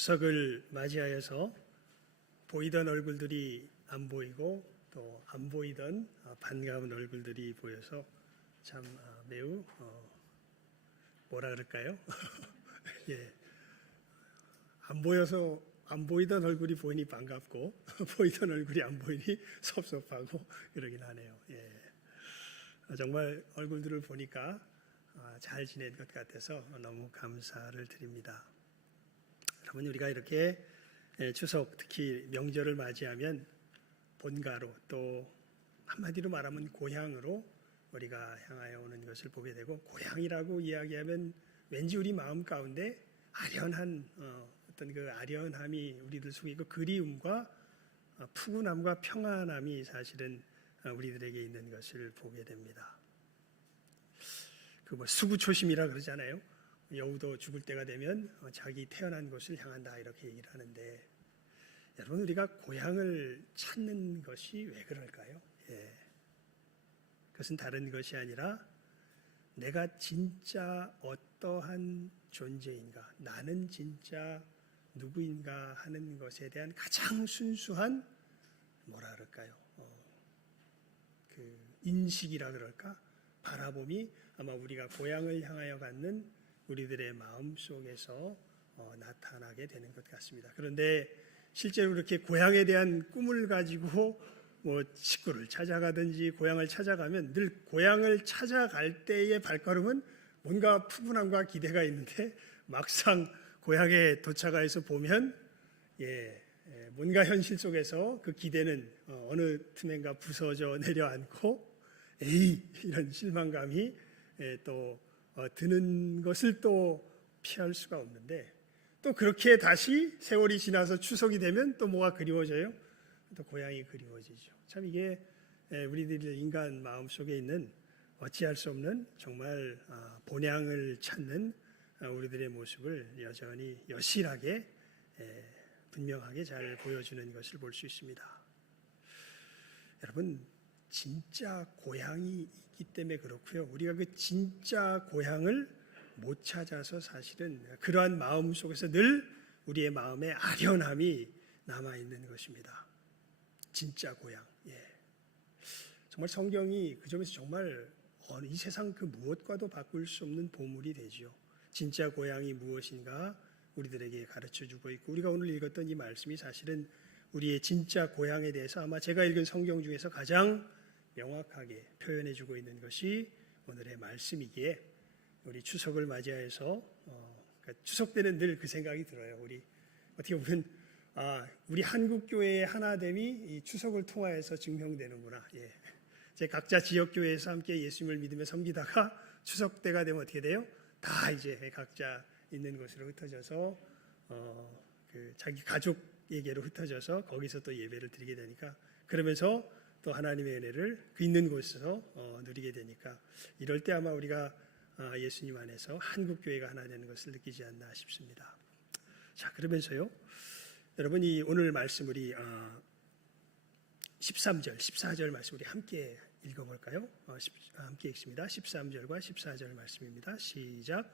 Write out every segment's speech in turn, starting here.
추석을 맞이하여서 보이던 얼굴들이 안 보이고 또 안 보이던 반가운 얼굴들이 보여서 참 매우 뭐라 그럴까요? 예, 안 보여서 안 보이던 얼굴이 보이니 반갑고 보이던 얼굴이 안 보이니 섭섭하고 그러긴 하네요. 예, 정말 얼굴들을 보니까 잘 지낸 것 같아서 너무 감사를 드립니다. 여러분, 우리가 이렇게 추석 특히 명절을 맞이하면 본가로 또 한마디로 말하면 고향으로 우리가 향하여 오는 것을 보게 되고, 고향이라고 이야기하면 왠지 우리 마음 가운데 아련한 어떤 그 아련함이 우리들 속에 있고 그리움과 푸근함과 평안함이 사실은 우리들에게 있는 것을 보게 됩니다. 그 뭐 수구초심이라 그러잖아요. 여우도 죽을 때가 되면 자기 태어난 곳을 향한다 이렇게 얘기를 하는데, 여러분, 우리가 고향을 찾는 것이 왜 그럴까요? 예. 그것은 다른 것이 아니라 내가 진짜 어떠한 존재인가, 나는 진짜 누구인가 하는 것에 대한 가장 순수한 뭐라 그럴까요? 그 인식이라 그럴까? 바라봄이 아마 우리가 고향을 향하여 갖는 우리들의 마음 속에서 나타나게 되는 것 같습니다. 그런데 실제로 그렇게 고향에 대한 꿈을 가지고 뭐 식구를 찾아가든지 고향을 찾아가면 늘 고향을 찾아갈 때의 발걸음은 뭔가 푸근함과 기대가 있는데, 막상 고향에 도착해서 보면 뭔가 현실 속에서 그 기대는 어느 틈엔가 부서져 내려앉고 에이 이런 실망감이 또 드는 것을 또 피할 수가 없는데, 또 그렇게 다시 세월이 지나서 추석이 되면 또 뭐가 그리워져요? 또 고향이 그리워지죠. 참 이게 우리들 인간 마음속에 있는 어찌할 수 없는 정말 본향을 찾는 우리들의 모습을 여전히 여실하게 분명하게 잘 보여주는 것을 볼 수 있습니다. 여러분, 진짜 고향이 있기 때문에 그렇고요. 우리가 그 진짜 고향을 못 찾아서 사실은 그러한 마음 속에서 늘 우리의 마음에 아련함이 남아있는 것입니다. 진짜 고향. 정말 성경이 그 점에서 정말 이 세상 그 무엇과도 바꿀 수 없는 보물이 되죠. 진짜 고향이 무엇인가 우리들에게 가르쳐주고 있고, 우리가 오늘 읽었던 이 말씀이 사실은 우리의 진짜 고향에 대해서 아마 제가 읽은 성경 중에서 가장 명확하게 표현해주고 있는 것이 오늘의 말씀이기에, 우리 추석을 맞이해서 그러니까 추석 때는 늘 그 생각이 들어요. 우리 어떻게 보면 우리 한국 교회의 하나됨이 이 추석을 통하여서 증명되는구나. 제 각자 지역 교회에서 함께 예수님을 믿으며 섬기다가 추석 때가 되면 어떻게 돼요? 다 이제 각자 있는 곳으로 흩어져서 그 자기 가족에게로 흩어져서 거기서 또 예배를 드리게 되니까, 그러면서 또 하나님의 은혜를 그 있는 곳에서 누리게 되니까, 이럴 때 아마 우리가 예수님 안에서 한국교회가 하나 되는 것을 느끼지 않나 싶습니다. 자, 그러면서요, 여러분, 이 오늘 말씀 우리 13절, 14절 말씀 우리 함께 읽어볼까요? 함께 읽습니다. 13절과 14절 말씀입니다. 시작.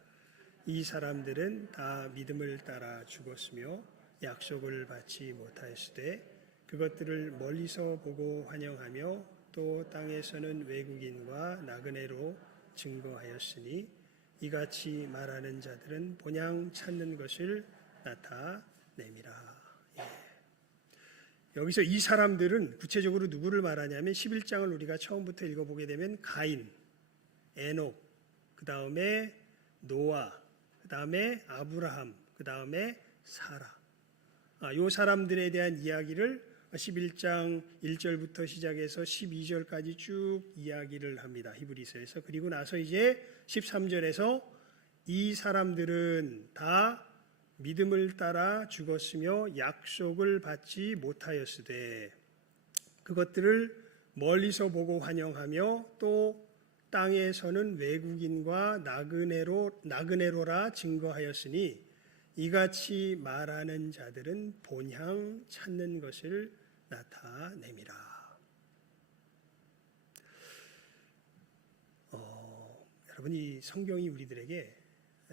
이 사람들은 다 믿음을 따라 죽었으며 약속을 받지 못하였으되 그것들을 멀리서 보고 환영하며 또 땅에서는 외국인과 나그네로 증거하였으니 이같이 말하는 자들은 본향 찾는 것을 나타내미라. 여기서 이 사람들은 구체적으로 누구를 말하냐면 11장을 우리가 처음부터 읽어보게 되면 가인, 에녹, 그 다음에 노아, 그 다음에 아브라함, 그 다음에 사라, 이 사람들에 대한 이야기를 11장 1절부터 시작해서 12절까지 쭉 이야기를 합니다. 히브리서에서. 그리고 나서 이제 13절에서 이 사람들은 다 믿음을 따라 죽었으며 약속을 받지 못하였으되 그것들을 멀리서 보고 환영하며 또 땅에서는 외국인과 나그네로라 증거하였으니 이같이 말하는 자들은 본향 찾는 것을 나타내미라. 여러분, 이 성경이 우리들에게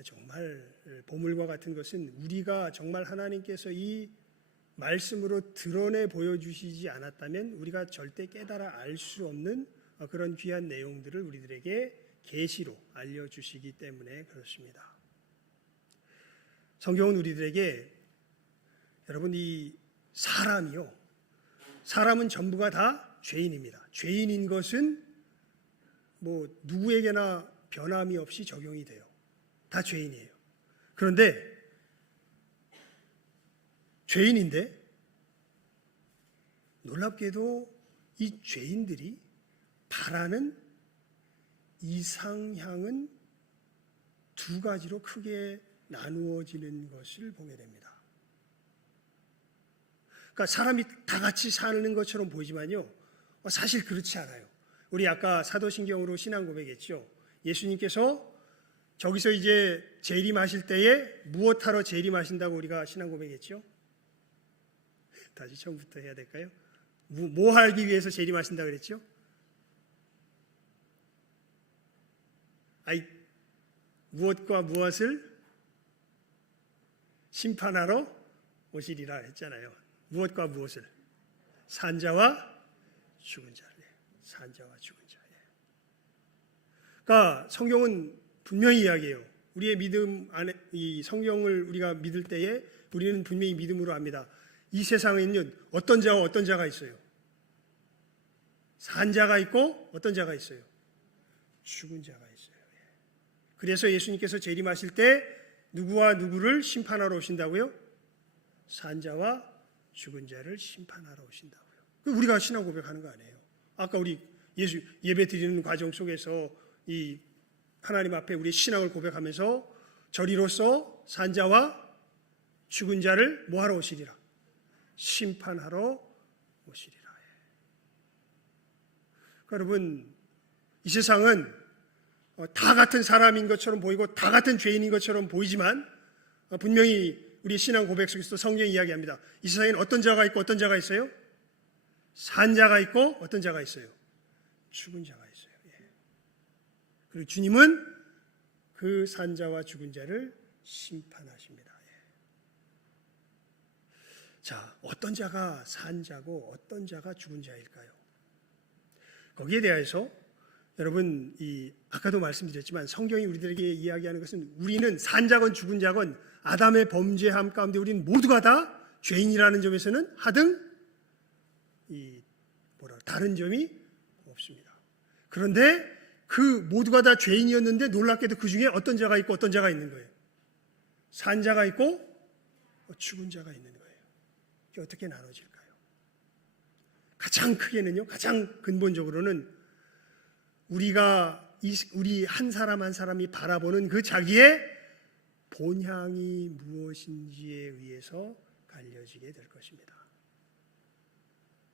정말 보물과 같은 것은 우리가 정말 하나님께서 이 말씀으로 드러내 보여주시지 않았다면 우리가 절대 깨달아 알 수 없는 그런 귀한 내용들을 우리들에게 계시로 알려주시기 때문에 그렇습니다. 성경은 우리들에게 여러분 이 사람은 전부가 다 죄인입니다. 죄인인 것은 뭐 누구에게나 변함이 없이 적용이 돼요. 다 죄인이에요. 그런데 죄인인데 놀랍게도 이 죄인들이 바라는 이상향은 두 가지로 크게 나누어지는 것을 보게 됩니다. 그러니까 사람이 다 같이 사는 것처럼 보이지만요, 사실 그렇지 않아요. 우리 아까 사도신경으로 신앙 고백했죠. 예수님께서 저기서 이제 재림하실 때에 무엇하러 재림하신다고 우리가 신앙 고백했죠? 다시 처음부터 해야 될까요? 뭐 하기 위해서 재림하신다고 그랬죠? 무엇과 무엇을 심판하러 오시리라 했잖아요. 무엇과 무엇을? 산자와 죽은 자를. 산자와 죽은 자. 그러니까 성경은 분명히 이야기해요. 우리의 믿음 안에 이 성경을 우리가 믿을 때에 우리는 분명히 믿음으로 압니다. 이 세상에는 어떤 자와 어떤 자가 있어요. 산자가 있고 어떤 자가 있어요. 죽은 자가 있어요. 그래서 예수님께서 재림하실 때 누구와 누구를 심판하러 오신다고요? 산자와 죽은 자를 심판하러 오신다고요. 우리가 신앙 고백하는 거 아니에요. 아까 우리 예수 예배 드리는 과정 속에서 이 하나님 앞에 우리의 신앙을 고백하면서 저리로서 산자와 죽은 자를 뭐하러 오시리라? 심판하러 오시리라. 그러니까 여러분, 이 세상은 다 같은 사람인 것처럼 보이고 다 같은 죄인인 것처럼 보이지만 분명히 우리 신앙 고백 속에서 성경이 이야기합니다. 이 세상에는 어떤 자가 있고 어떤 자가 있어요? 산자가 있고 어떤 자가 있어요? 죽은 자가 있어요. 그리고 주님은 그 산자와 죽은 자를 심판하십니다. 자, 어떤 자가 산자고 어떤 자가 죽은 자일까요? 거기에 대해서 여러분 아까도 말씀드렸지만 성경이 우리들에게 이야기하는 것은 우리는 산자건 죽은 자건 아담의 범죄함 가운데 우리는 모두가 다 죄인이라는 점에서는 하등 다른 점이 없습니다. 그런데 그 모두가 다 죄인이었는데 놀랍게도 그 중에 어떤 자가 있고 어떤 자가 있는 거예요. 산자가 있고 죽은 자가 있는 거예요. 이게 어떻게 나눠질까요? 가장 크게는요, 가장 근본적으로는 우리 한 사람 한 사람이 바라보는 그 자기의 본향이 무엇인지에 의해서 갈려지게 될 것입니다.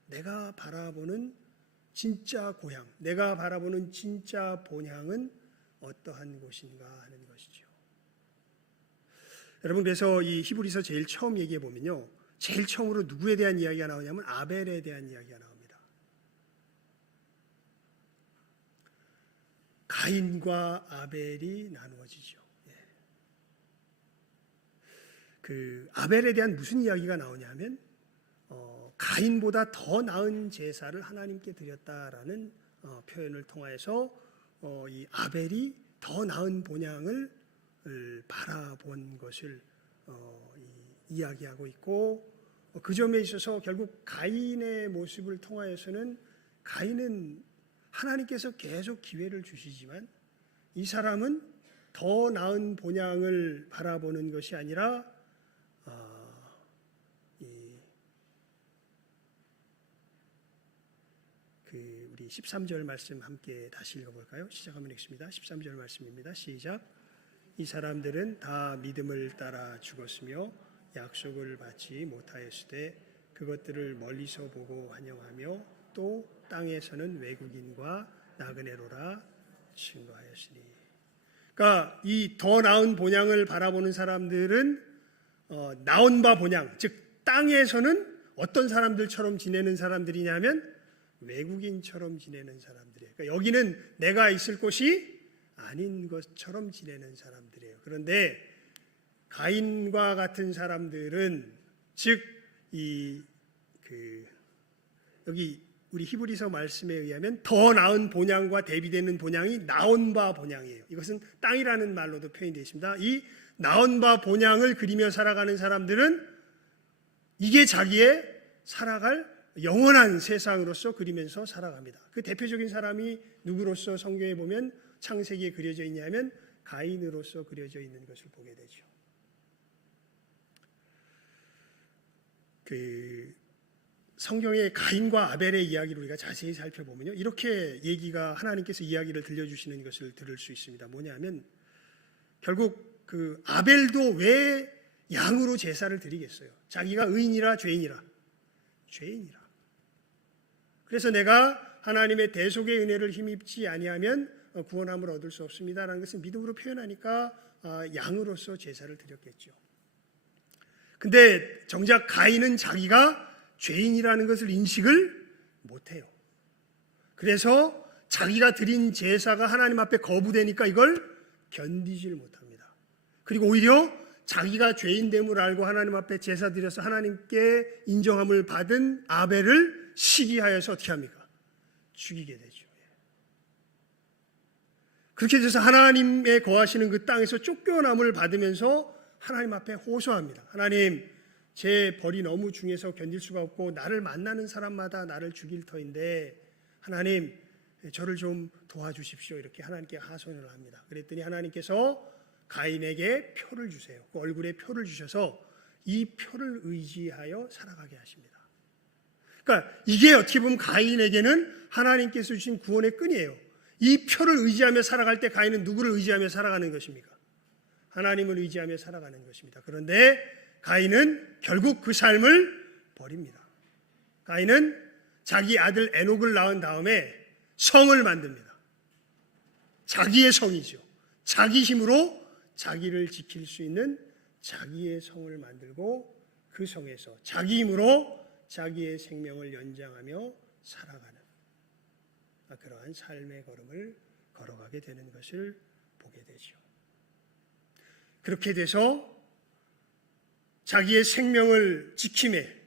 내가 바라보는 진짜 고향, 내가 바라보는 진짜 본향은 어떠한 곳인가 하는 것이죠. 여러분, 그래서 이 히브리서 제일 처음 얘기해 보면요, 제일 처음으로 누구에 대한 이야기가 나오냐면 아벨에 대한 이야기가 나옵니다. 가인과 아벨이 나누어지죠. 그 아벨에 대한 무슨 이야기가 나오냐면 가인보다 더 나은 제사를 하나님께 드렸다라는 표현을 통해서 이 아벨이 더 나은 본향을 바라본 것을 이야기하고 있고, 그 점에 있어서 결국 가인의 모습을 통하여서는 가인은 하나님께서 계속 기회를 주시지만 이 사람은 더 나은 본향을 바라보는 것이 아니라 우리 13절 말씀 함께 다시 읽어볼까요? 시작하면 읽습니다. 13절 말씀입니다. 시작. 이 사람들은 다 믿음을 따라 죽었으며 약속을 받지 못하였으되 그것들을 멀리서 보고 환영하며 또 땅에서는 외국인과 나그네로라 증거하였으니. 그러니까 이 더 나은 본향을 바라보는 사람들은 나온 바 본향, 즉 땅에서는 어떤 사람들처럼 지내는 사람들이냐면 외국인처럼 지내는 사람들이에요. 그러니까 여기는 내가 있을 곳이 아닌 것처럼 지내는 사람들이에요. 그런데 가인과 같은 사람들은 즉 여기 우리 히브리서 말씀에 의하면 더 나은 본향과 대비되는 본향이 나온 바 본향이에요. 이것은 땅이라는 말로도 표현되어 있습니다. 이 나온 바 본향을 그리며 살아가는 사람들은 이게 자기의 살아갈 영원한 세상으로서 그리면서 살아갑니다. 그 대표적인 사람이 누구로서 성경에 보면 창세기에 그려져 있냐면 가인으로서 그려져 있는 것을 보게 되죠. 성경의 가인과 아벨의 이야기를 우리가 자세히 살펴보면요, 이렇게 얘기가 하나님께서 이야기를 들려주시는 것을 들을 수 있습니다. 뭐냐면 결국 그 아벨도 왜 양으로 제사를 드리겠어요? 자기가 의인이라 죄인이라? 죄인이라. 그래서 내가 하나님의 대속의 은혜를 힘입지 아니하면 구원함을 얻을 수 없습니다라는 것을 믿음으로 표현하니까 양으로서 제사를 드렸겠죠. 근데 정작 가인은 자기가 죄인이라는 것을 인식을 못해요. 그래서 자기가 드린 제사가 하나님 앞에 거부되니까 이걸 견디질 못합니다. 그리고 오히려 자기가 죄인됨을 알고 하나님 앞에 제사 드려서 하나님께 인정함을 받은 아벨을 시기하여서 어떻게 합니까? 죽이게 되죠. 그렇게 돼서 하나님의 거하시는 그 땅에서 쫓겨남을 받으면서 하나님 앞에 호소합니다. 하나님, 제 벌이 너무 중해서 견딜 수가 없고 나를 만나는 사람마다 나를 죽일 터인데 하나님, 저를 좀 도와주십시오. 이렇게 하나님께 하소연을 합니다. 그랬더니 하나님께서 가인에게 표를 주세요. 그 얼굴에 표를 주셔서 이 표를 의지하여 살아가게 하십니다. 그러니까 이게 어떻게 보면 가인에게는 하나님께서 주신 구원의 끈이에요. 이 표를 의지하며 살아갈 때 가인은 누구를 의지하며 살아가는 것입니까? 하나님을 의지하며 살아가는 것입니다. 그런데 가인은 결국 그 삶을 버립니다. 가인은 자기 아들 에녹을 낳은 다음에 성을 만듭니다. 자기의 성이죠. 자기 힘으로 자기를 지킬 수 있는 자기의 성을 만들고 그 성에서 자기 힘으로 자기의 생명을 연장하며 살아가는 그러한 삶의 걸음을 걸어가게 되는 것을 보게 되죠. 그렇게 돼서 자기의 생명을 지킴에,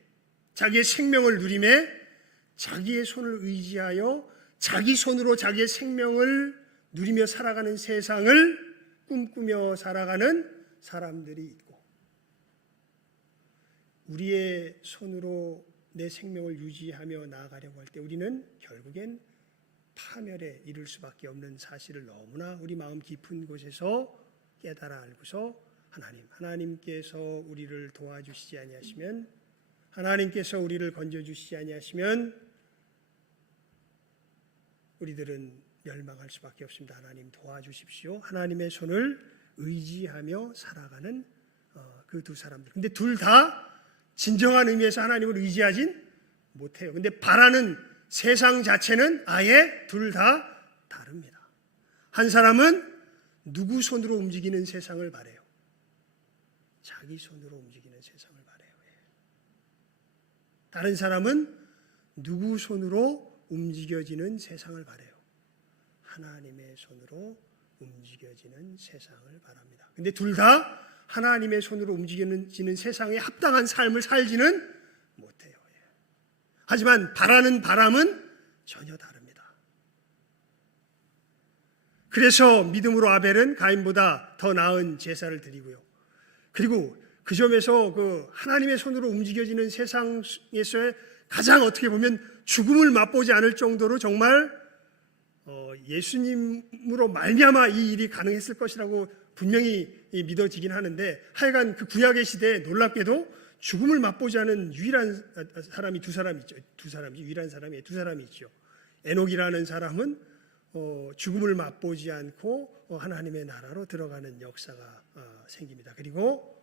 자기의 생명을 누림에 자기의 손을 의지하여 자기 손으로 자기의 생명을 누리며 살아가는 세상을 꿈꾸며 살아가는 사람들이 있고, 우리의 손으로 내 생명을 유지하며 나아가려고 할 때 우리는 결국엔 파멸에 이를 수밖에 없는 사실을 너무나 우리 마음 깊은 곳에서 깨달아 알고서 하나님께서 우리를 도와주시지 아니하시면, 하나님께서 우리를 건져주시지 아니하시면 우리들은 멸망할 수밖에 없습니다. 하나님 도와주십시오. 하나님의 손을 의지하며 살아가는 그 두 사람들. 근데 둘 다 진정한 의미에서 하나님을 의지하진 못해요. 근데 바라는 세상 자체는 아예 둘 다 다릅니다. 한 사람은 누구 손으로 움직이는 세상을 바래요? 자기 손으로 움직이는 세상을 바래요. 다른 사람은 누구 손으로 움직여지는 세상을 바래요? 하나님의 손으로 움직여지는 세상을 바랍니다. 근데 둘 다 하나님의 손으로 움직여지는 세상에 합당한 삶을 살지는 못해요. 하지만 바라는 바람은 전혀 다릅니다. 그래서 믿음으로 아벨은 가인보다 더 나은 제사를 드리고요. 그리고 그 점에서 그 하나님의 손으로 움직여지는 세상에서의 가장 어떻게 보면 죽음을 맛보지 않을 정도로 정말 예수님으로 말미암아 이 일이 가능했을 것이라고 분명히 믿어지긴 하는데, 하여간 그 구약의 시대에 놀랍게도 죽음을 맛보지 않은 유일한 사람이 두 사람이 있죠. 유일한 사람이 두 사람이 있죠. 에녹이라는 사람은 죽음을 맛보지 않고 하나님의 나라로 들어가는 역사가 생깁니다. 그리고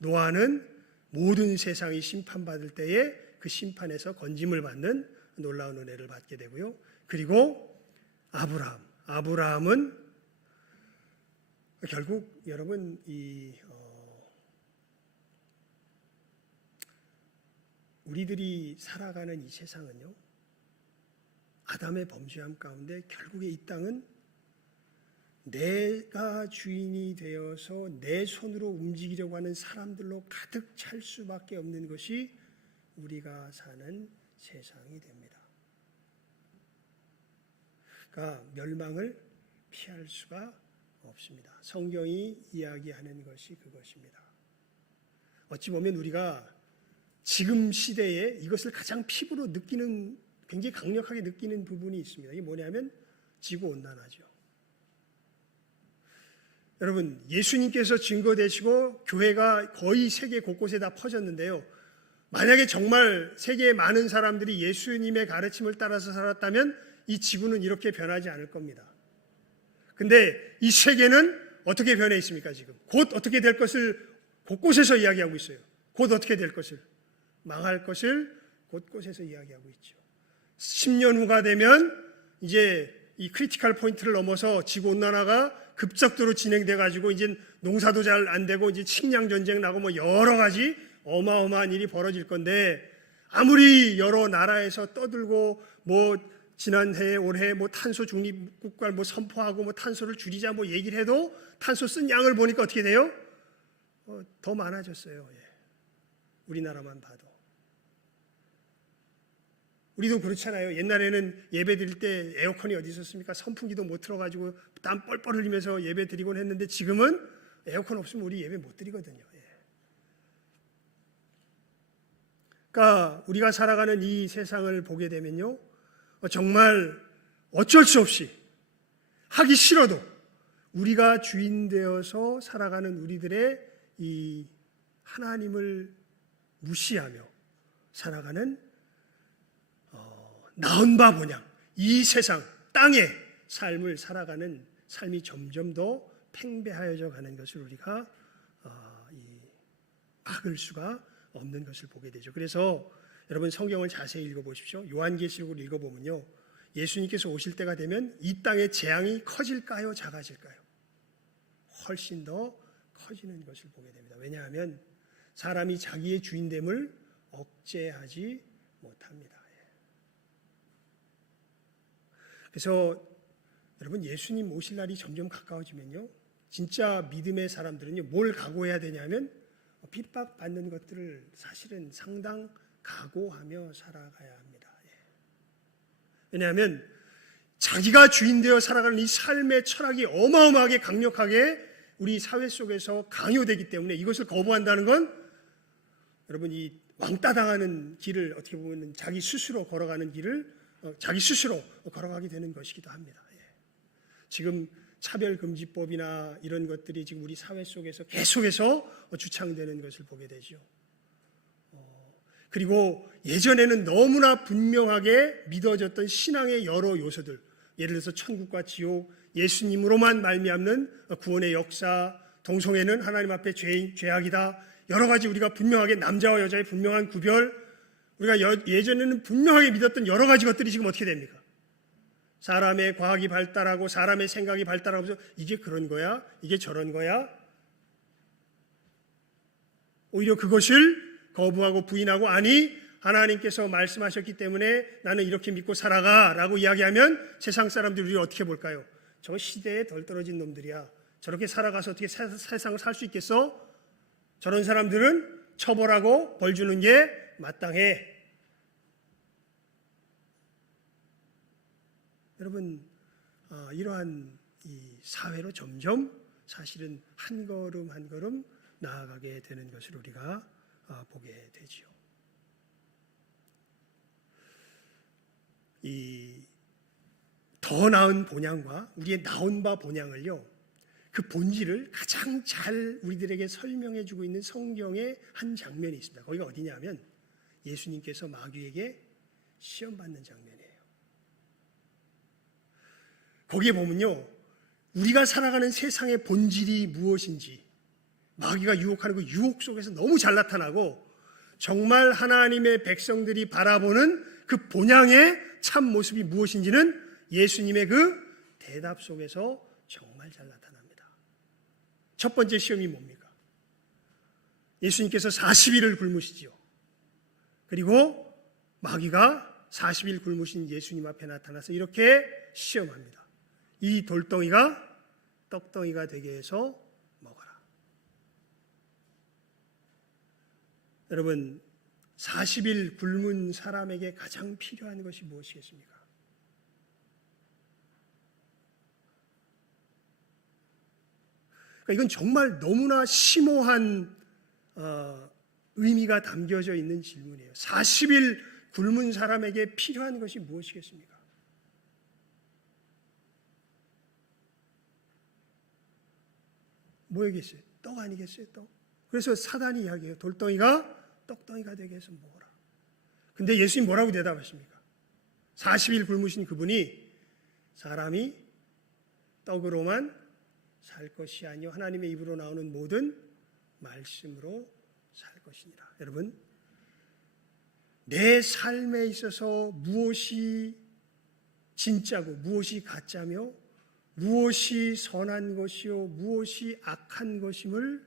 노아는 모든 세상이 심판받을 때에 그 심판에서 건짐을 받는 놀라운 은혜를 받게 되고요. 그리고 아브라함은 결국 여러분 우리들이 살아가는 이 세상은요, 아담의 범죄함 가운데 결국에 이 땅은 내가 주인이 되어서 내 손으로 움직이려고 하는 사람들로 가득 찰 수밖에 없는 것이 우리가 사는 세상이 됩니다. 그러니까 멸망을 피할 수가 없습니다. 성경이 이야기하는 것이 그것입니다. 어찌 보면 우리가 지금 시대에 이것을 가장 피부로 느끼는, 굉장히 강력하게 느끼는 부분이 있습니다. 이게 뭐냐면 지구온난화죠. 여러분, 예수님께서 증거되시고 교회가 거의 세계 곳곳에 다 퍼졌는데요. 만약에 정말 세계의 많은 사람들이 예수님의 가르침을 따라서 살았다면 이 지구는 이렇게 변하지 않을 겁니다. 근데 이 세계는 어떻게 변해 있습니까? 지금 곧 어떻게 될 것을 곳곳에서 이야기하고 있어요. 곧 어떻게 될 것을, 망할 것을 곳곳에서 이야기하고 있죠. 10년 후가 되면 이제 이 크리티컬 포인트를 넘어서 지구온난화가 급속도로 진행돼 가지고 이제 농사도 잘 안 되고 이제 식량 전쟁 나고 뭐 여러 가지 어마어마한 일이 벌어질 건데, 아무리 여러 나라에서 떠들고 뭐 지난해 올해 뭐 탄소 중립 국가를 뭐 선포하고 뭐 탄소를 줄이자 뭐 얘기를 해도 탄소 쓴 양을 보니까 어떻게 돼요? 더 많아졌어요. 예. 우리나라만 봐도. 우리도 그렇잖아요. 옛날에는 예배 드릴 때 에어컨이 어디 있었습니까? 선풍기도 못 틀어가지고 땀 뻘뻘 흘리면서 예배 드리곤 했는데, 지금은 에어컨 없으면 우리 예배 못 드리거든요. 예. 그러니까 우리가 살아가는 이 세상을 보게 되면요, 정말 어쩔 수 없이 하기 싫어도 우리가 주인 되어서 살아가는 우리들의 이 하나님을 무시하며 살아가는 나은 바 보냥 이 세상 땅의 삶을 살아가는 삶이 점점 더 팽배하여져 가는 것을 우리가 막을 수가 없는 것을 보게 되죠. 그래서 여러분, 성경을 자세히 읽어보십시오. 요한계시록을 읽어보면요, 예수님께서 오실 때가 되면 이 땅의 재앙이 커질까요, 작아질까요? 훨씬 더 커지는 것을 보게 됩니다. 왜냐하면 사람이 자기의 주인됨을 억제하지 못합니다. 그래서 여러분, 예수님 오실 날이 점점 가까워지면요, 진짜 믿음의 사람들은요, 뭘 각오해야 되냐면 핍박받는 것들을 사실은 상당 각오하며 살아가야 합니다. 왜냐하면 자기가 주인되어 살아가는 이 삶의 철학이 어마어마하게 강력하게 우리 사회 속에서 강요되기 때문에 이것을 거부한다는 건 여러분, 이 왕따 당하는 길을 어떻게 보면 자기 스스로 걸어가는 길을 자기 스스로 걸어가게 되는 것이기도 합니다. 지금 차별금지법이나 이런 것들이 지금 우리 사회 속에서 계속해서 주창되는 것을 보게 되죠. 그리고 예전에는 너무나 분명하게 믿어졌던 신앙의 여러 요소들, 예를 들어서 천국과 지옥, 예수님으로만 말미암는 구원의 역사, 동성애는 하나님 앞에 죄악이다, 여러 가지 우리가 분명하게 남자와 여자의 분명한 구별, 우리가 예전에는 분명하게 믿었던 여러 가지 것들이 지금 어떻게 됩니까? 사람의 과학이 발달하고 사람의 생각이 발달하면서 이게 그런 거야? 이게 저런 거야? 오히려 그것을 거부하고 부인하고, 아니, 하나님께서 말씀하셨기 때문에 나는 이렇게 믿고 살아가 라고 이야기하면 세상 사람들이 우리를 어떻게 볼까요? 저 시대에 덜 떨어진 놈들이야. 저렇게 살아가서 어떻게 세상을 살 수 있겠어? 저런 사람들은 처벌하고 벌 주는 게 마땅해. 여러분, 이러한 이 사회로 점점 사실은 한 걸음 한 걸음 나아가게 되는 것을 우리가 보게 되지요. 이 더 나은 본향과 우리의 나온 바 본향을요, 그 본질을 가장 잘 우리들에게 설명해 주고 있는 성경의 한 장면이 있습니다. 거기가 어디냐면 예수님께서 마귀에게 시험받는 장면이에요. 거기에 보면요, 우리가 살아가는 세상의 본질이 무엇인지 마귀가 유혹하는 그 유혹 속에서 너무 잘 나타나고, 정말 하나님의 백성들이 바라보는 그 본향의 참 모습이 무엇인지는 예수님의 그 대답 속에서 정말 잘 나타납니다. 첫 번째 시험이 뭡니까? 예수님께서 40일을 굶으시지요. 그리고 마귀가 40일 굶으신 예수님 앞에 나타나서 이렇게 시험합니다. 이 돌덩이가 떡덩이가 되게 해서 먹어라. 여러분, 40일 굶은 사람에게 가장 필요한 것이 무엇이겠습니까? 그러니까 이건 정말 너무나 심오한 의미가 담겨져 있는 질문이에요. 40일 굶은 사람에게 필요한 것이 무엇이겠습니까? 뭐겠어요? 떡 아니겠어요? 떡. 그래서 사단이 이야기해요. 돌덩이가 떡덩이가 되게 해서 먹어라. 근데 예수님 뭐라고 대답하십니까? 40일 굶으신 그분이 사람이 떡으로만 살 것이 아니요 하나님의 입으로 나오는 모든 말씀으로 살 것이니라. 여러분, 내 삶에 있어서 무엇이 진짜고 무엇이 가짜며 무엇이 선한 것이요 무엇이 악한 것임을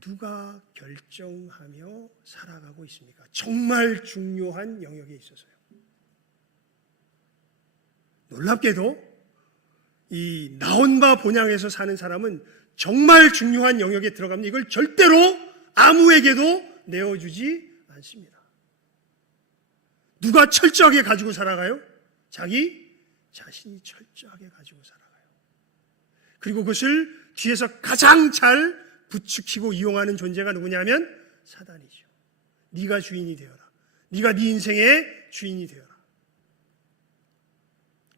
누가 결정하며 살아가고 있습니까? 정말 중요한 영역에 있어서요. 놀랍게도 이 나온 바 본향에서 사는 사람은 정말 중요한 영역에 들어갑니다. 이걸 절대로 아무에게도 내어주지 않습니다. 누가 철저하게 가지고 살아가요? 자기 자신이 철저하게 가지고 살아가요. 그리고 그것을 뒤에서 가장 잘 부추기고 이용하는 존재가 누구냐면 사단이죠. 네가 주인이 되어라. 네가 네 인생의 주인이 되어라.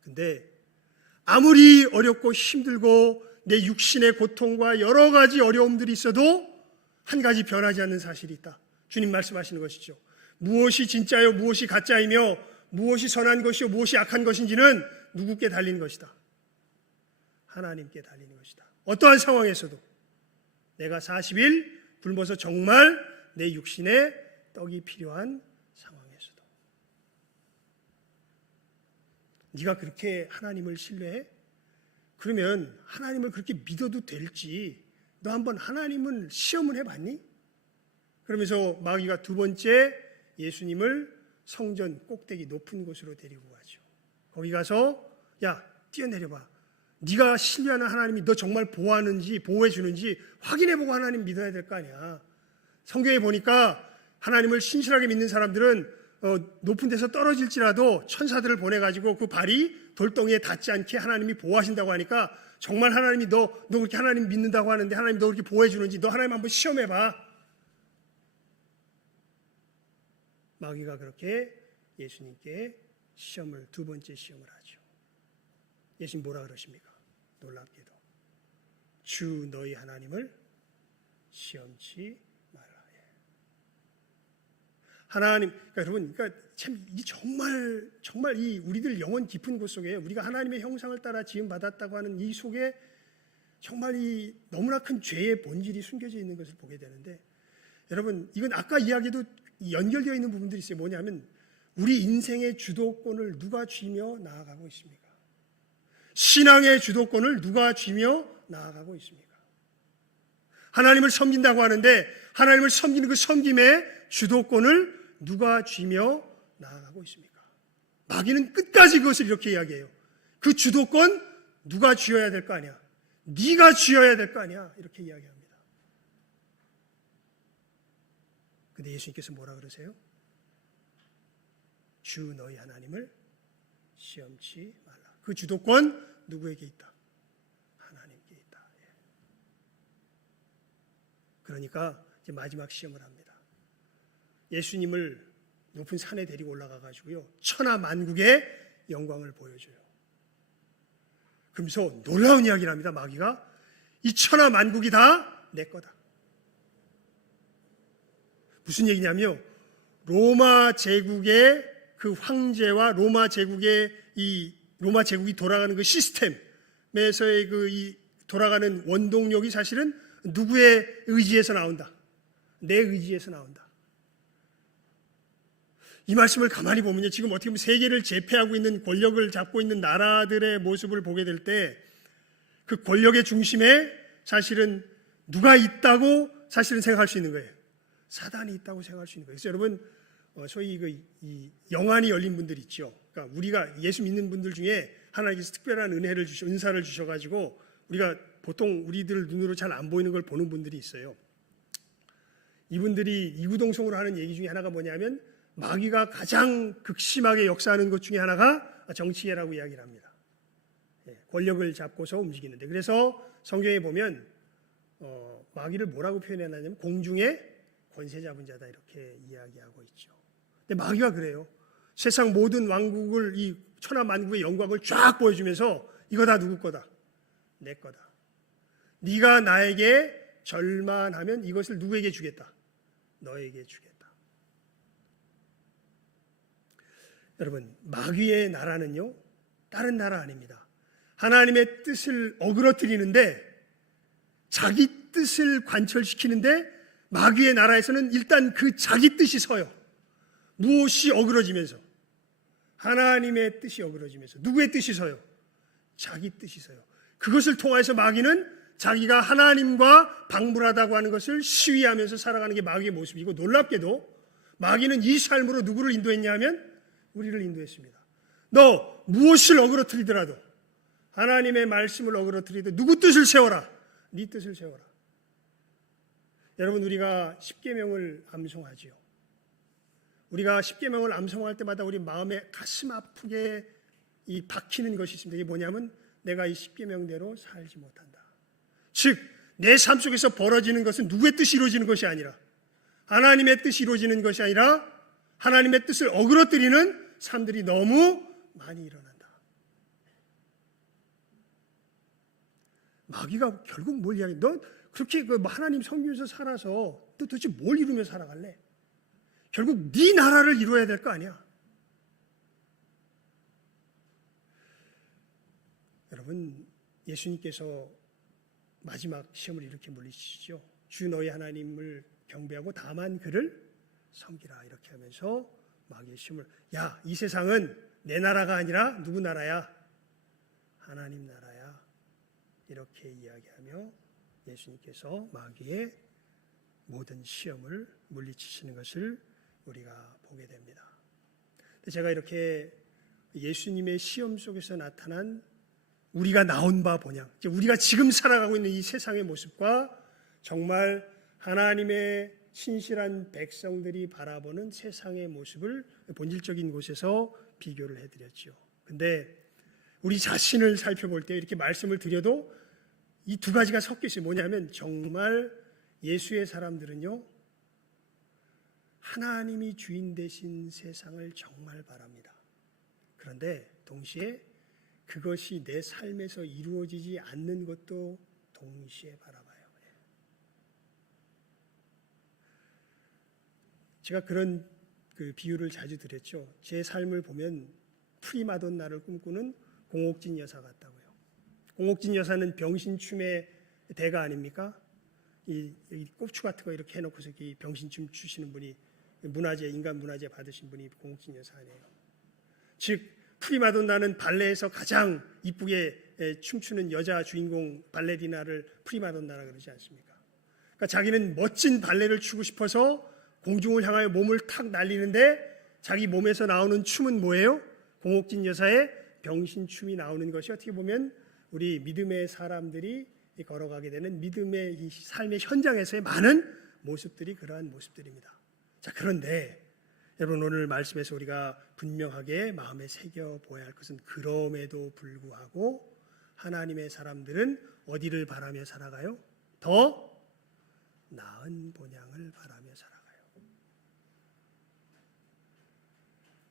근데 아무리 어렵고 힘들고 내 육신의 고통과 여러 가지 어려움들이 있어도 한 가지 변하지 않는 사실이 있다. 주님 말씀하시는 것이죠. 무엇이 진짜요 무엇이 가짜이며 무엇이 선한 것이요 무엇이 악한 것인지는 누구께 달리는 것이다. 하나님께 달리는 것이다. 어떠한 상황에서도 내가 40일 굶어서 정말 내 육신에 떡이 필요한 상황에서도 네가 그렇게 하나님을 신뢰해? 그러면 하나님을 그렇게 믿어도 될지 너 한번 하나님은 시험을 해봤니? 그러면서 마귀가 두 번째 예수님을 성전 꼭대기 높은 곳으로 데리고 가죠. 거기 가서 야 뛰어내려봐. 네가 신뢰하는 하나님이 너 정말 보호하는지 보호해 주는지 확인해보고 하나님 믿어야 될 거 아니야. 성경에 보니까 하나님을 신실하게 믿는 사람들은 높은 데서 떨어질지라도 천사들을 보내가지고 그 발이 돌덩이에 닿지 않게 하나님이 보호하신다고 하니까 정말 하나님이 너 그렇게 하나님 믿는다고 하는데 하나님 너 그렇게 보호해 주는지 너 하나님 한번 시험해봐. 마귀가 그렇게 예수님께 두 번째 시험을 하죠. 예수님 뭐라 그러십니까? 놀랍게도 주 너희 하나님을 시험치 말라. 하나님, 그러니까 여러분, 참 이 정말 이 우리들 영혼 깊은 곳 속에 우리가 하나님의 형상을 따라 지음 받았다고 하는 이 속에 정말 이 너무나 큰 죄의 본질이 숨겨져 있는 것을 보게 되는데, 여러분 이건 아까 이야기도 연결되어 있는 부분들이 있어요. 뭐냐면 우리 인생의 주도권을 누가 쥐며 나아가고 있습니까? 신앙의 주도권을 누가 쥐며 나아가고 있습니까? 하나님을 섬긴다고 하는데 하나님을 섬기는 그 섬김의 주도권을 누가 쥐며 나아가고 있습니까? 마귀는 끝까지 그것을 이렇게 이야기해요. 그 주도권 누가 쥐어야 될 거 아니야? 네가 쥐어야 될 거 아니야? 이렇게 이야기합니다. 근데 예수님께서 뭐라 그러세요? 주 너희 하나님을 시험치 말라. 그 주도권 누구에게 있다? 하나님께 있다. 그러니까 이제 마지막 시험을 합니다. 예수님을 높은 산에 데리고 올라가 가지고요 천하 만국의 영광을 보여줘요. 그러면서 놀라운 이야기를 합니다. 마귀가 이 천하 만국이 다 내 거다. 무슨 얘기냐면요, 로마 제국의 그 황제와 로마 제국이 돌아가는 그 시스템에서의 이 돌아가는 원동력이 사실은 누구의 의지에서 나온다? 내 의지에서 나온다. 이 말씀을 가만히 보면요, 지금 어떻게 보면 세계를 제패하고 있는 권력을 잡고 있는 나라들의 모습을 보게 될 때 그 권력의 중심에 사실은 누가 있다고 사실은 생각할 수 있는 거예요. 사단이 있다고 생각할 수 있는 거예요. 그래서 여러분 소위 이 영안이 열린 분들 있죠. 그러니까 우리가 예수 믿는 분들 중에 하나님께서 특별한 은사를 주셔가지고 우리가 보통 우리들 눈으로 잘 안 보이는 걸 보는 분들이 있어요. 이분들이 이구동성으로 하는 얘기 중에 하나가 뭐냐면 마귀가 가장 극심하게 역사하는 것 중에 하나가 정치계라고 이야기를 합니다. 권력을 잡고서 움직이는데, 그래서 성경에 보면 마귀를 뭐라고 표현해놨냐면 공중의 권세 잡은 자다 이렇게 이야기하고 있죠. 근데 마귀가 그래요. 세상 모든 왕국을, 이 천하만국의 영광을 쫙 보여주면서 이거 다 누구 거다? 내 거다. 네가 나에게 절만하면 이것을 누구에게 주겠다? 너에게 주겠다. 여러분, 마귀의 나라는요, 다른 나라 아닙니다. 하나님의 뜻을 어그러뜨리는데, 자기 뜻을 관철시키는데, 마귀의 나라에서는 일단 그 자기 뜻이 서요. 무엇이 어그러지면서? 하나님의 뜻이 어그러지면서. 누구의 뜻이 서요? 자기 뜻이 서요. 그것을 통해서 마귀는 자기가 하나님과 방불하다고 하는 것을 시위하면서 살아가는 게 마귀의 모습이고, 놀랍게도 마귀는 이 삶으로 누구를 인도했냐 하면 우리를 인도했습니다. 너 무엇을 어그러뜨리더라도 하나님의 말씀을 어그러뜨리되 누구 뜻을 세워라. 네 뜻을 세워라. 여러분, 우리가 십계명을 암송하지요. 우리가 십계명을 암송할 때마다 우리 마음에 가슴 아프게 이 박히는 것이 있습니다. 이게 뭐냐면 내가 이 십계명대로 살지 못한다. 즉, 내 삶 속에서 벌어지는 것은 누구의 뜻이 이루어지는 것이 아니라 하나님의 뜻이 이루어지는 것이 아니라 하나님의 뜻을 어그러뜨리는 삶들이 너무 많이 일어난다. 마귀가 결국 뭘 이야기해? 너 그렇게 하나님 섬기면서 살아서 너 도대체 뭘 이루며 살아갈래? 결국 네 나라를 이루어야 될 거 아니야. 여러분, 예수님께서 마지막 시험을 이렇게 물리치시죠. 주 너희 하나님을 경배하고 다만 그를 섬기라 이렇게 하면서 마귀의 시험을, 야, 이 세상은 내 나라가 아니라 누구 나라야? 하나님 나라야. 이렇게 이야기하며 예수님께서 마귀의 모든 시험을 물리치시는 것을 우리가 보게 됩니다. 제가 이렇게 예수님의 시험 속에서 나타난 우리가 나온 바 본향, 우리가 지금 살아가고 있는 이 세상의 모습과 정말 하나님의 신실한 백성들이 바라보는 세상의 모습을 본질적인 곳에서 비교를 해드렸죠. 근데 우리 자신을 살펴볼 때 이렇게 말씀을 드려도 이 두 가지가 섞여 있어요. 뭐냐면 정말 예수의 사람들은요, 하나님이 주인 되신 세상을 정말 바랍니다. 그런데 동시에 그것이 내 삶에서 이루어지지 않는 것도 동시에 바라봐요. 제가 그런 비유를 자주 드렸죠. 제 삶을 보면 프리마돈나를 꿈꾸는 공옥진 여사 같다고요. 공옥진 여사는 병신춤의 대가 아닙니까? 이 꼽추 같은 거 이렇게 해놓고서 병신춤 추시는 분이 문화재, 인간 문화재 받으신 분이 공옥진 여사 아니에요. 즉 프리마돈나는 발레에서 가장 이쁘게 춤추는 여자 주인공 발레리나를 프리마돈나라 그러지 않습니까? 그러니까 자기는 멋진 발레를 추고 싶어서 공중을 향하여 몸을 탁 날리는데 자기 몸에서 나오는 춤은 뭐예요? 공옥진 여사의 병신춤이 나오는 것이 어떻게 보면 우리 믿음의 사람들이 걸어가게 되는 믿음의 이 삶의 현장에서의 많은 모습들이 그러한 모습들입니다. 자, 그런데 여러분, 오늘 말씀에서 우리가 분명하게 마음에 새겨보아야 할 것은 그럼에도 불구하고 하나님의 사람들은 어디를 바라며 살아가요? 더 나은 본향을 바라며 살아가요.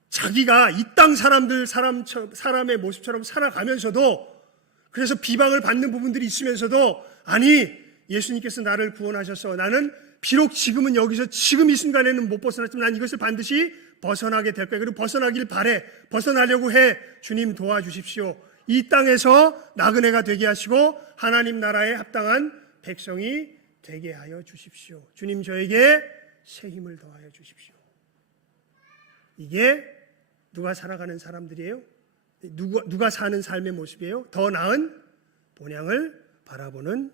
자기가 이 땅 사람의 모습처럼 살아가면서도, 그래서 비방을 받는 부분들이 있으면서도, 아니, 예수님께서 나를 구원하셔서 나는 비록 지금은 여기서 지금 이 순간에는 못 벗어났지만 난 이것을 반드시 벗어나게 될 거예요. 그리고 벗어나길 바래. 벗어나려고 해. 주님 도와주십시오. 이 땅에서 나그네가 되게 하시고 하나님 나라에 합당한 백성이 되게 하여 주십시오. 주님 저에게 새 힘을 더하여 주십시오. 이게 누가 살아가는 사람들이에요? 누가 사는 삶의 모습이에요? 더 나은 본향을 바라보는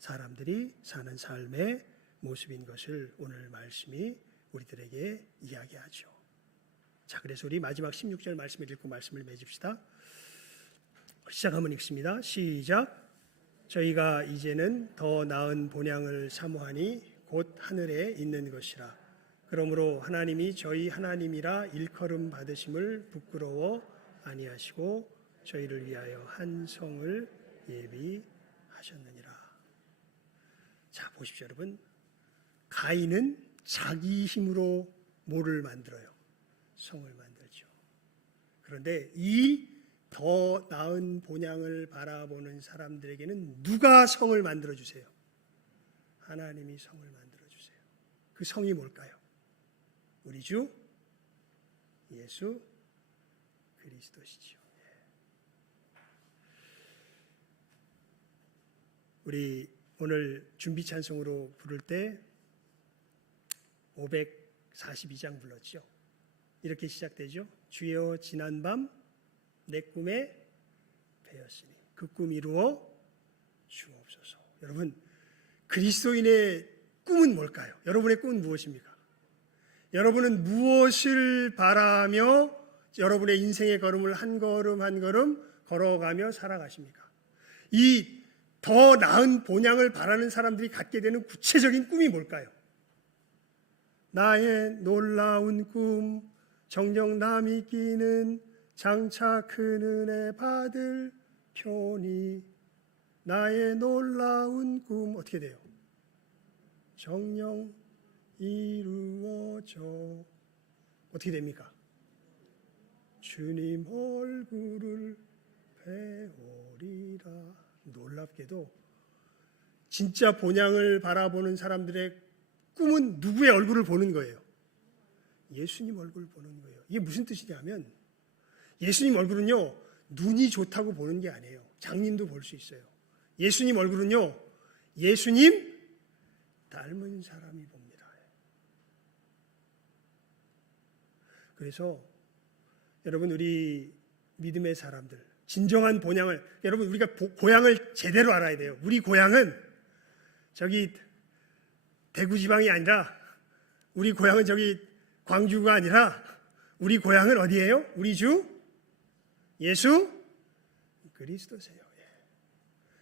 사람들이 사는 삶의 모습인 것을 오늘 말씀이 우리들에게 이야기하죠. 자, 그래서 우리 마지막 16절 말씀을 읽고 말씀을 맺읍시다. 시작 한번 읽습니다. 시작. 저희가 이제는 더 나은 본향을 사모하니 곧 하늘에 있는 것이라. 그러므로 하나님이 저희 하나님이라 일컬음 받으심을 부끄러워 아니하시고 저희를 위하여 한 성을 예비하셨느니라. 자, 보십시오, 여러분. 가인은 자기 힘으로 뭐를 만들어요? 성을 만들죠. 그런데 이 더 나은 본향을 바라보는 사람들에게는 누가 성을 만들어 주세요? 하나님이 성을 만들어 주세요. 그 성이 뭘까요? 우리 주 예수 그리스도시죠. 우리 오늘 준비 찬송으로 부를 때 542장 불렀죠. 이렇게 시작되죠. 주여 지난밤 내 꿈에 배었으니 그 꿈 이루어 주옵소서. 여러분, 그리스도인의 꿈은 뭘까요? 여러분의 꿈은 무엇입니까? 여러분은 무엇을 바라며 여러분의 인생의 걸음을 한 걸음 한 걸음 걸어가며 살아가십니까? 이 더 나은 본향을 바라는 사람들이 갖게 되는 구체적인 꿈이 뭘까요? 나의 놀라운 꿈, 정녕 남이 끼는 장차 큰 은혜 받을 편이. 나의 놀라운 꿈 어떻게 돼요? 정녕 이루어져. 어떻게 됩니까? 주님 얼굴을 배우리라. 놀랍게도 진짜 본향을 바라보는 사람들의 꿈은 누구의 얼굴을 보는 거예요? 예수님 얼굴을 보는 거예요. 이게 무슨 뜻이냐면 예수님 얼굴은요, 눈이 좋다고 보는 게 아니에요. 장님도 볼 수 있어요. 예수님 얼굴은요, 예수님 닮은 사람이 봅니다. 그래서 여러분, 우리 믿음의 사람들, 진정한 본향을, 여러분 우리가 고향을 제대로 알아야 돼요. 우리 고향은 저기 대구 지방이 아니라, 우리 고향은 저기 광주가 아니라, 우리 고향은 어디예요? 우리 주 예수 그리스도세요.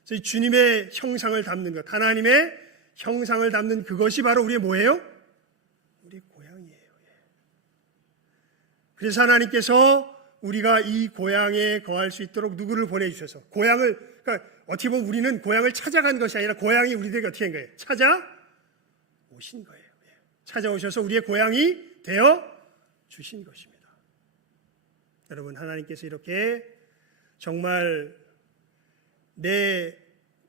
그래서 주님의 형상을 담는 것, 하나님의 형상을 담는 그것이 바로 우리의 뭐예요? 우리 고향이에요. 그래서 하나님께서 우리가 이 고향에 거할 수 있도록 누구를 보내주셔서, 고향을, 그러니까 어떻게 보면 우리는 고향을 찾아간 것이 아니라 고향이 우리들에게 어떻게 한 거예요? 찾아오신 거예요. 찾아오셔서 우리의 고향이 되어 주신 것입니다. 여러분, 하나님께서 이렇게 정말 내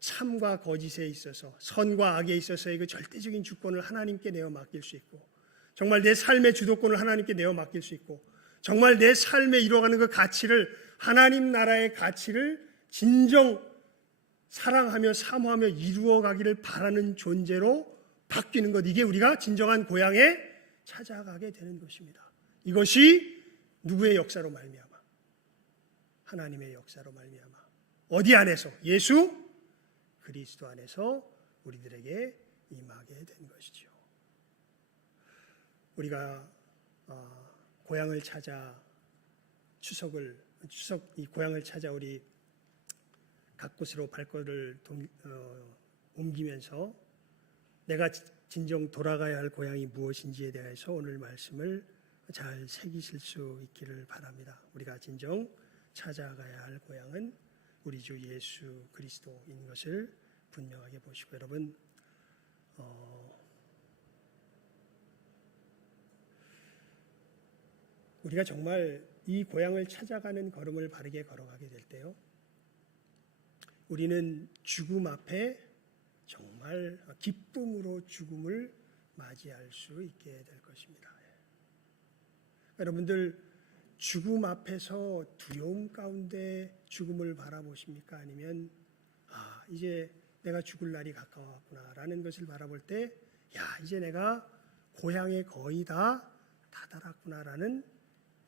참과 거짓에 있어서, 선과 악에 있어서의 그 절대적인 주권을 하나님께 내어 맡길 수 있고, 정말 내 삶의 주도권을 하나님께 내어 맡길 수 있고, 정말 내 삶에 이루어가는 그 가치를, 하나님 나라의 가치를 진정 사랑하며 사모하며 이루어가기를 바라는 존재로 바뀌는 것, 이게 우리가 진정한 고향에 찾아가게 되는 것입니다. 이것이 누구의 역사로 말미암아? 하나님의 역사로 말미암아. 어디 안에서? 예수 그리스도 안에서 우리들에게 임하게 된 것이죠. 우리가 고향을 찾아 추석 이 고향을 찾아 우리 각 곳으로 발걸음을 옮기면서 내가 진정 돌아가야 할 고향이 무엇인지에 대해서 오늘 말씀을 잘 새기실 수 있기를 바랍니다. 우리가 진정 찾아가야 할 고향은 우리 주 예수 그리스도인 것을 분명하게 보시고, 여러분, 우리가 정말 이 고향을 찾아가는 걸음을 바르게 걸어가게 될 때요, 우리는 죽음 앞에 정말 기쁨으로 죽음을 맞이할 수 있게 될 것입니다. 여러분들, 죽음 앞에서 두려움 가운데 죽음을 바라보십니까? 아니면 이제 내가 죽을 날이 가까웠구나 라는 것을 바라볼 때, 이제 내가 고향에 거의 다 다다랐구나 라는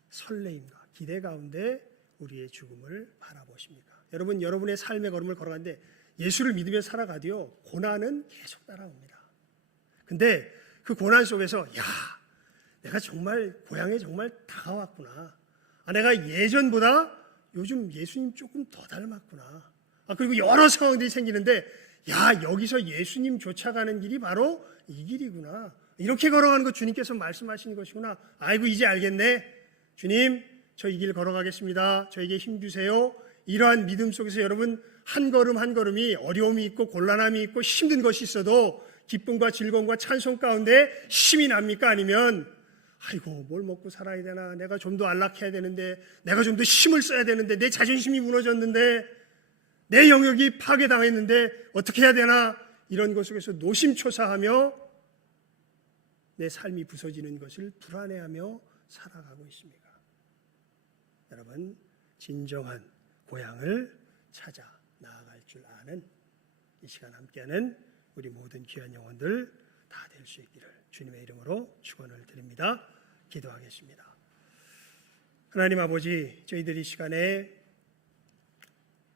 설레임과 기대 가운데 우리의 죽음을 바라보십니까? 여러분, 여러분의 삶의 걸음을 걸어가는데 예수를 믿으며 살아가도요, 고난은 계속 따라옵니다. 근데 그 고난 속에서 내가 정말 고향에 정말 다가왔구나. 내가 예전보다 요즘 예수님 조금 더 닮았구나. 그리고 여러 상황들이 생기는데 야, 여기서 예수님 쫓아가는 길이 바로 이 길이구나. 이렇게 걸어가는 거 주님께서 말씀하시는 것이구나. 아이고 이제 알겠네. 주님, 저 이 길 걸어가겠습니다. 저에게 힘 주세요. 이러한 믿음 속에서 여러분 한 걸음 한 걸음이 어려움이 있고 곤란함이 있고 힘든 것이 있어도 기쁨과 즐거움과 찬송 가운데 힘이 납니까? 아니면 아이고 뭘 먹고 살아야 되나, 내가 좀 더 안락해야 되는데, 내가 좀 더 힘을 써야 되는데, 내 자존심이 무너졌는데, 내 영역이 파괴당했는데 어떻게 해야 되나, 이런 것 속에서 노심초사하며 내 삶이 부서지는 것을 불안해하며 살아가고 있습니까? 여러분, 진정한 고향을 찾아 나아갈 줄 아는 이 시간 함께하는 우리 모든 귀한 영혼들 다 될 수 있기를 주님의 이름으로 축원을 드립니다. 기도하겠습니다. 하나님 아버지, 저희들이 이 시간에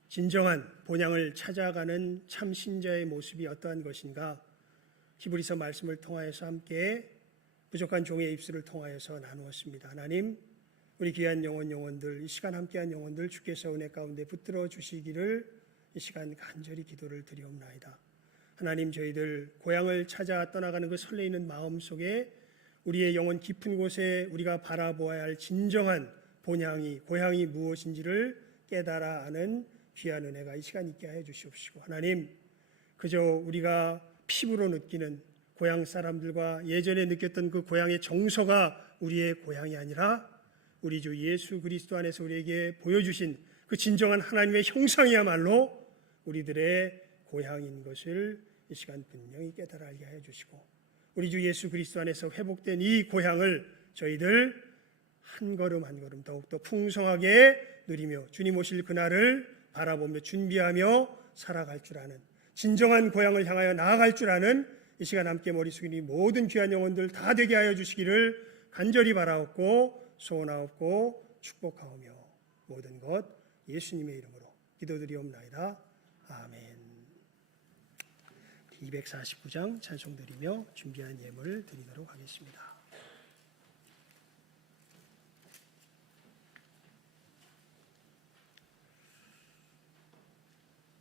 진정한 본향을 찾아가는 참 신자의 모습이 어떠한 것인가, 히브리서 말씀을 통하여서 함께 부족한 종의 입술을 통하여서 나누었습니다. 하나님, 우리 귀한 영혼들, 이 시간 함께한 영혼들 주께서 은혜 가운데 붙들어 주시기를 이 시간 간절히 기도를 드리옵나이다. 하나님, 저희들 고향을 찾아 떠나가는 그 설레이는 마음 속에 우리의 영혼 깊은 곳에 우리가 바라보아야 할 진정한 본향이, 고향이 무엇인지를 깨달아 아는 귀한 은혜가 이 시간 있게 하여 주시옵시고, 하나님, 그저 우리가 피부로 느끼는 고향 사람들과 예전에 느꼈던 그 고향의 정서가 우리의 고향이 아니라 우리 주 예수 그리스도 안에서 우리에게 보여주신 그 진정한 하나님의 형상이야말로 우리들의 고향인 것을 이 시간 분명히 깨달아 알게 하여 주시고, 우리 주 예수 그리스도 안에서 회복된 이 고향을 저희들 한 걸음 한 걸음 더욱더 풍성하게 누리며 주님 오실 그날을 바라보며 준비하며 살아갈 줄 아는, 진정한 고향을 향하여 나아갈 줄 아는 이 시간 함께 머리 숙이니 모든 귀한 영혼들 다 되게 하여 주시기를 간절히 바라옵고 소원하옵고 축복하오며 모든 것 예수님의 이름으로 기도드리옵나이다. 아멘. 249장 찬송드리며 준비한 예물을 드리도록 하겠습니다.